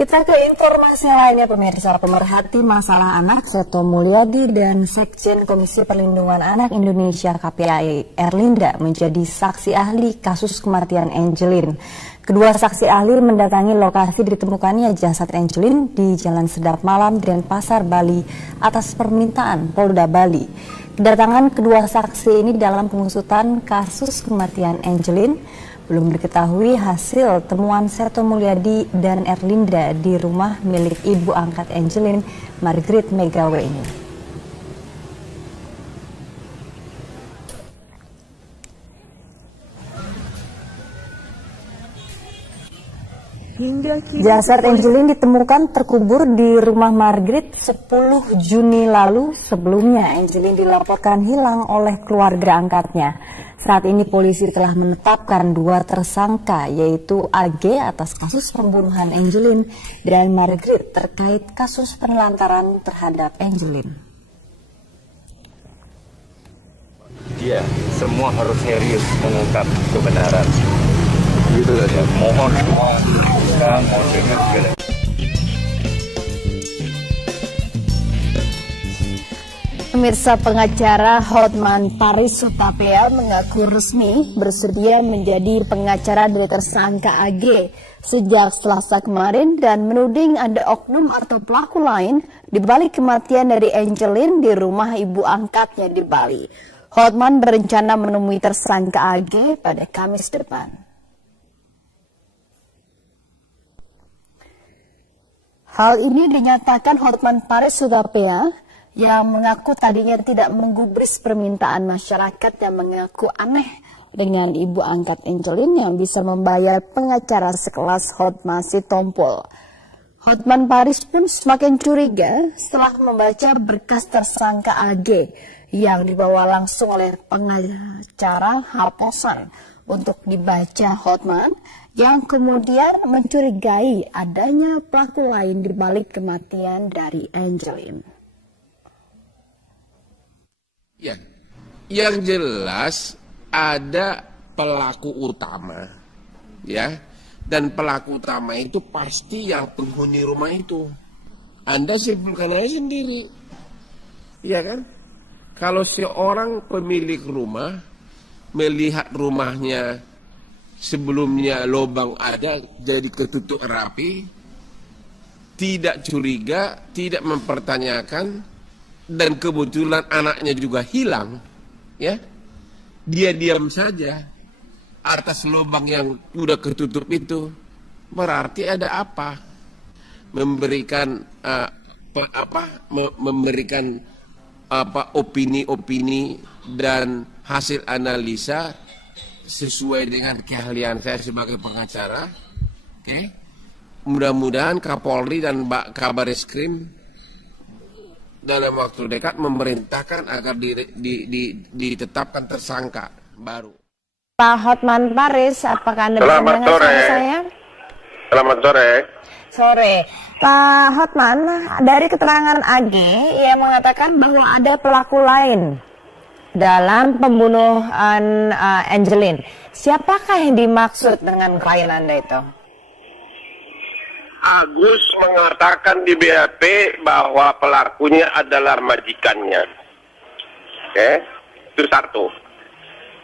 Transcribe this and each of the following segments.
Kita ke informasi lainnya pemirsa. Pemerhati masalah anak Seto Mulyadi dan Sekjen Komisi Perlindungan Anak Indonesia KPAI Erlinda menjadi saksi ahli kasus kematian Angelin. Kedua saksi ahli mendatangi lokasi ditemukannya jasad Angelin di Jalan Sedap Malam Denpasar, Bali atas permintaan Polda Bali. Kedatangan kedua saksi ini dalam pengusutan kasus kematian Angelin. Belum diketahui hasil temuan Seto Mulyadi dan Erlinda di rumah milik ibu angkat Angelin, Margaret Megawe ini. Jasad Angelin ditemukan terkubur di rumah Margaret 10 Juni lalu. Sebelumnya Angelin dilaporkan hilang oleh keluarga angkatnya. Saat ini polisi telah menetapkan dua tersangka, yaitu AG atas kasus pembunuhan Angelin dan Margaret terkait kasus penelantaran terhadap Angelin. Iya, semua harus serius mengungkap kebenaran. Gitu ya. Mohon semua mau dengar segala. Pemirsa, pengacara Hotman Paris Hutapea mengaku resmi bersedia menjadi pengacara dari tersangka AG sejak Selasa kemarin dan menuding ada oknum atau pelaku lain di balik kematian dari Angelin di rumah ibu angkatnya di Bali. Hotman berencana menemui tersangka AG pada Kamis depan. Hal ini dinyatakan Hotman Paris Hutapea yang mengaku tadinya tidak menggubris permintaan masyarakat yang mengaku aneh dengan ibu angkat Angelin yang bisa membayar pengacara sekelas Hotman Sitompul. Hotman Paris pun semakin curiga setelah membaca berkas tersangka AG yang dibawa langsung oleh pengacara Harposan untuk dibaca Hotman, yang kemudian mencurigai adanya pelaku lain di balik kematian dari Angelin. Ya, yang jelas ada pelaku utama, ya, dan pelaku utama itu pasti yang penghuni rumah itu. Anda simpulkan aja sendiri, ya kan? Kalau seorang pemilik rumah melihat rumahnya sebelumnya lubang ada jadi ketutup rapi, tidak curiga, tidak mempertanyakan, dan kebetulan anaknya juga hilang, ya, dia diam saja atas lubang yang sudah ketutup itu, berarti ada apa? Memberikan memberikan opini-opini dan hasil analisa sesuai dengan keahlian saya sebagai pengacara. Oke, mudah-mudahan Kapolri dan Kabareskrim dalam waktu dekat memerintahkan agar ditetapkan tersangka baru. Pak Hotman Paris, apakah Anda bisa mendengar suara saya? Selamat sore. Sore. Pak Hotman, dari keterangan AG yang mengatakan bahwa ada pelaku lain dalam pembunuhan Angelin. Siapakah yang dimaksud dengan klien Anda itu? Agus mengatakan di BAP bahwa pelakunya adalah majikannya. Oke, itu satu.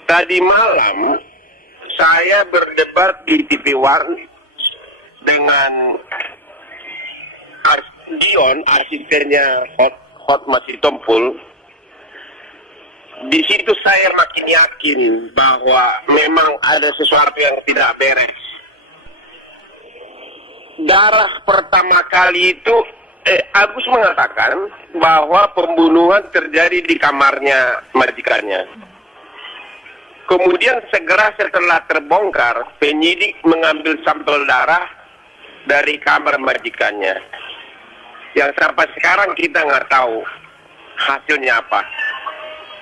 Tadi malam saya berdebat di TV One dengan Dion, asistennya Hotman Sitompul. Di situ saya makin yakin bahwa memang ada sesuatu yang tidak beres. Darah pertama kali itu Agus mengatakan bahwa pembunuhan terjadi di kamarnya majikannya. Kemudian segera setelah terbongkar, penyidik mengambil sampel darah dari kamar majikannya. Yang sampai sekarang kita nggak tahu hasilnya apa.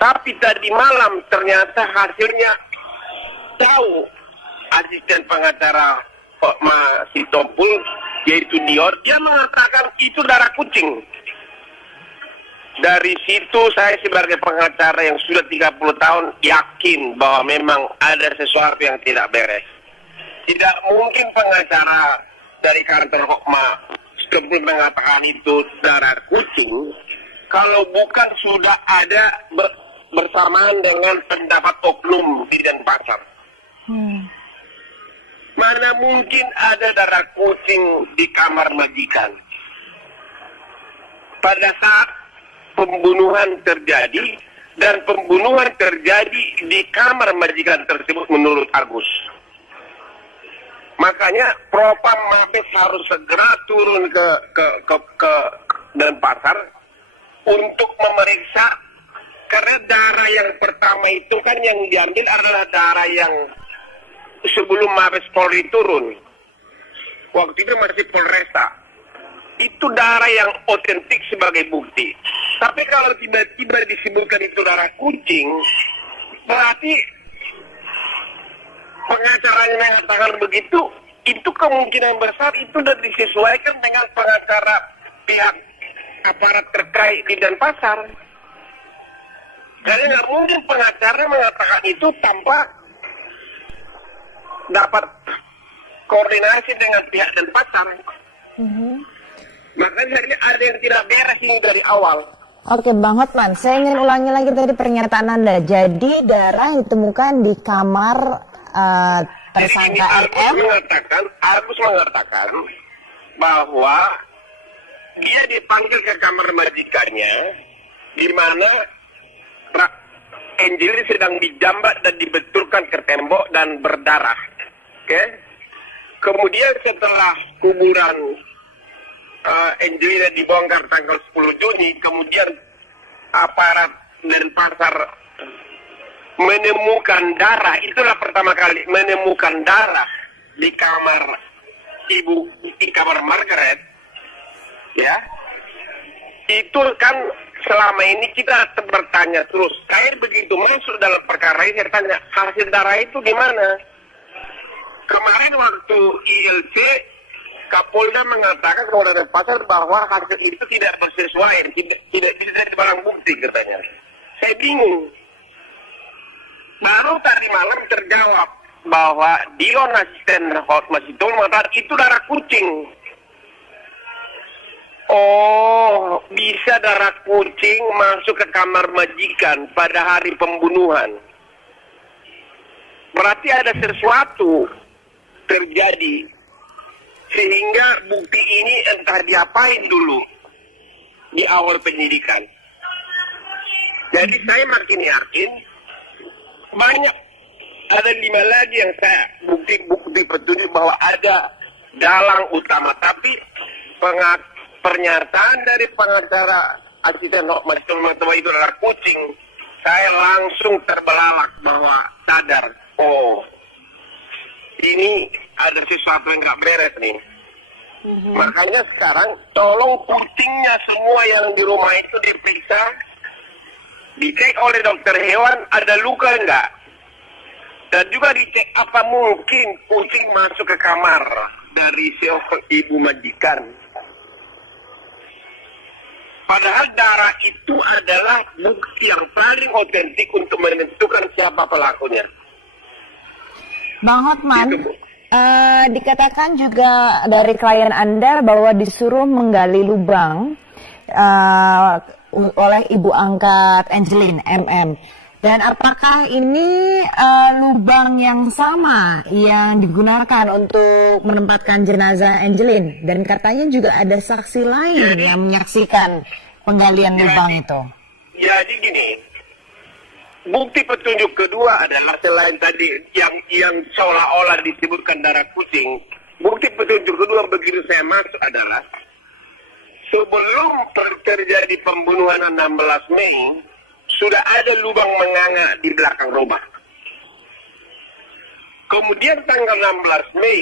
Tapi tadi malam ternyata hasilnya tahu asisten pengacara Pak Sitompul, yaitu Dior, dia mengatakan itu darah kucing. Dari situ saya sebagai pengacara yang sudah 30 tahun yakin bahwa memang ada sesuatu yang tidak beres. Tidak mungkin pengacara dari kantor Hokma seperti mengatakan itu darah kucing, kalau bukan sudah ada bersamaan dengan pendapat oknum di Denpasar. Mana mungkin ada darah kucing di kamar majikan? Pada saat pembunuhan terjadi, dan pembunuhan terjadi di kamar majikan tersebut menurut Agus. Makanya Propam Mabes harus segera turun ke Denpasar untuk memeriksa, karena darah yang pertama itu kan yang diambil adalah darah yang sebelum Mabes Polri turun. Waktu itu masih Polresta. Itu darah yang otentik sebagai bukti. Tapi kalau tiba-tiba disebutkan itu darah kucing, berarti pengacaranya mengatakan begitu, itu kemungkinan besar itu sudah disesuaikan dengan pengacara pihak aparat terkait di Denpasar. Karena nggak mungkin pengacara mengatakan itu tanpa dapat koordinasi dengan pihak Denpasar. Makanya ini ada yang tidak beres ini dari awal. Oke, Bang Hotman, saya ingin ulangi lagi tadi pernyataan Anda. Jadi darah ditemukan di kamar tersangka EM. Agus mengatakan bahwa dia dipanggil ke kamar majikannya, di mana Angelina sedang dijambat dan dibetulkan ke tembok dan berdarah. Oke? Kemudian setelah kuburan Angelina dibongkar tanggal 10 Juni, kemudian aparat Denpasar menemukan darah. Itulah pertama kali menemukan darah di kamar di kamar Margaret. Ya, itu kan selama ini kita bertanya terus. Saya begitu masuk dalam perkara ini, saya tanya hasil darah itu di mana? Kemarin waktu ILC, Kapolda mengatakan kepada Denpasar bahwa hasil itu tidak bersesuaian, tidak dari barang bukti katanya. Saya bingung. Baru tadi malam terjawab bahwa Dion asisten Hotma itu mengatakan itu darah kucing. Oh, bisa darah kucing masuk ke kamar majikan pada hari pembunuhan. Berarti ada sesuatu terjadi. Sehingga bukti ini entah diapain dulu di awal penyidikan. Jadi saya makin yakin banyak, ada 5 lagi yang saya bukti petunjuk bahwa ada dalang utama. Tapi pernyataan dari pengacara asisten Hokma itu adalah kucing. Saya langsung terbelalak bahwa sadar, oh ini ada sesuatu yang nggak beres nih. Makanya sekarang tolong kucingnya semua yang di rumah itu diperiksa, dicek oleh dokter hewan ada luka enggak, dan juga dicek apa mungkin kucing masuk ke kamar dari seorang ibu majikan. Padahal darah itu adalah bukti yang paling otentik untuk menentukan siapa pelakunya. Bang Hotman, dikatakan juga dari klien Anda bahwa disuruh menggali lubang oleh ibu angkat Angelin, MM. Dan apakah ini lubang yang sama yang digunakan untuk menempatkan jenazah Angelin? Dan katanya juga ada saksi lain yang menyaksikan penggalian lubang itu. Jadi gini, bukti petunjuk kedua adalah selain tadi yang seolah-olah disebutkan darah kucing, bukti petunjuk kedua begitu saya masuk adalah sebelum terjadi pembunuhan 16 Mei, sudah ada lubang menganga di belakang rumah. Kemudian tanggal 16 Mei,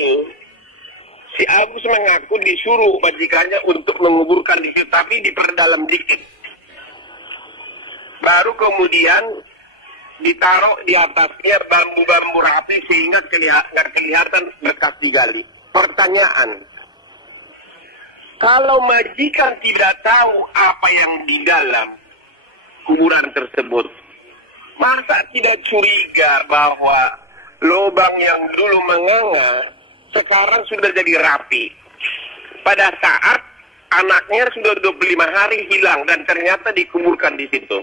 si Agus mengaku disuruh majikannya untuk menguburkan di situ, tapi diperdalam dikit. Baru kemudian ditaruh di atasnya bambu-bambu rapi sehingga nggak kelihatan bekas digali. Pertanyaan, kalau majikan tidak tahu apa yang di dalam kuburan tersebut, masa tidak curiga bahwa lubang yang dulu menganga sekarang sudah jadi rapi? pada saat anaknya sudah 25 hari hilang dan ternyata dikuburkan di situ.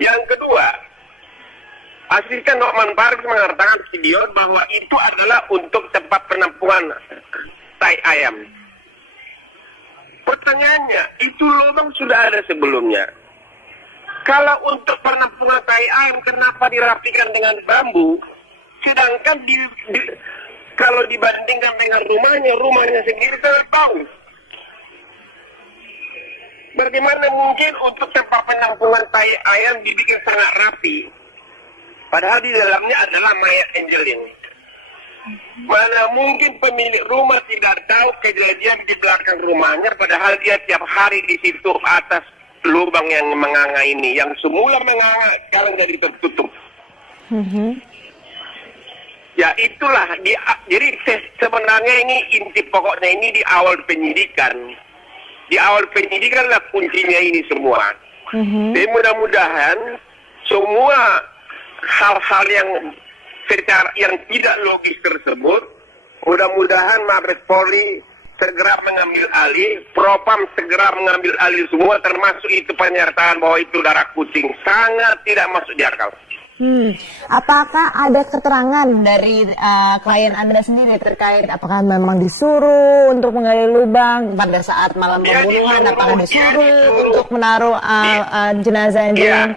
Yang kedua, asisten Nokman Faris mengatakan video bahwa itu adalah untuk tempat penampungan tai ayam. Pertanyaannya, itu lubang sudah ada sebelumnya. Kalau untuk penampungan tai ayam, kenapa dirapikan dengan bambu? Sedangkan kalau dibandingkan dengan rumahnya sendiri sangat bau. Bagaimana mungkin untuk tempat penampungan tai ayam dibikin sangat rapi? Padahal di dalamnya adalah mayat Angelin. Mana mungkin pemilik rumah tidak tahu kejadian di belakang rumahnya, padahal dia tiap hari di situ atas lubang yang menganga ini, yang semula menganga sekarang jadi tertutup. Ya itulah, jadi sebenarnya ini inti pokoknya ini di awal penyidikan. Di awal penyidikan lah kuncinya ini semua. Jadi mudah-mudahan semua hal-hal yang tidak logis tersebut, mudah-mudahan Mabes Polri segera mengambil alih, Propam segera mengambil alih semua, termasuk itu penyertaan bahwa itu darah kucing, sangat tidak masuk di akal. Apakah ada keterangan dari klien Anda sendiri terkait apakah memang disuruh untuk menggali lubang pada saat malam pembunuhan, apakah disuruh untuk menaruh jenazah Angelin?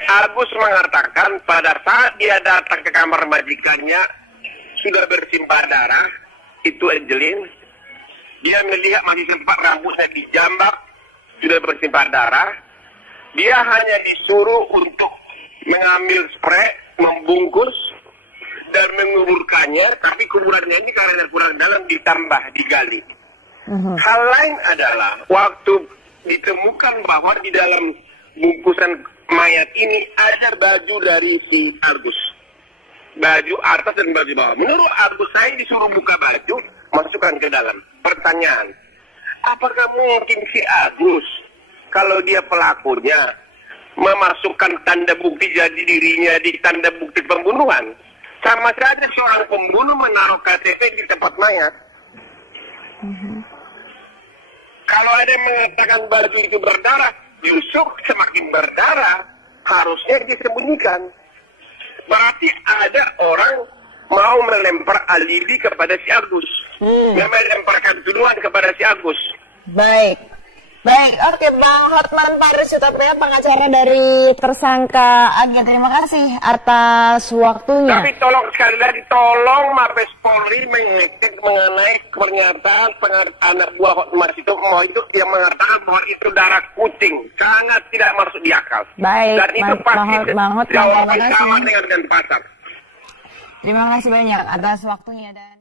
Agus mengatakan pada saat dia datang ke kamar majikannya sudah bersimbah darah, itu Angelin. Dia melihat masih sempat rambutnya dijambak, sudah bersimbah darah. Dia hanya disuruh untuk mengambil spray, membungkus dan menguburkannya, tapi kuburannya ini karena kurang dalam ditambah digali. Hal lain adalah waktu ditemukan bahwa di dalam bungkusan mayat ini ada baju dari si Agus, baju atas dan baju bawah. Menurut Agus, saya disuruh buka baju, masukkan ke dalam. Pertanyaan, apakah mungkin si Agus, kalau dia pelakunya, memasukkan tanda bukti jadi dirinya di tanda bukti pembunuhan? Sama saja seorang pembunuh menaruh KTP di tempat mayat. Kalau ada yang mengatakan baju itu berdarah, justru semakin berdarah, harusnya disembunyikan. Berarti ada orang mau melempar alibi kepada si Agus, melemparkan tuduhan kepada si Agus. Baik, oke, Bang Hotman Paris Hutapea, pengacara dari tersangka Ag. Terima kasih atas waktunya. Tapi tolong sekali lagi, tolong Mabes Polri mengecek mengenai pernyataan anak buah Hotman itu yang mengatakan bahwa itu darah kucing, sangat tidak masuk di akal. Baik, dan itu pasti Bang Hotman, jawaban sama dengan pasar. Terima kasih banyak atas waktunya dan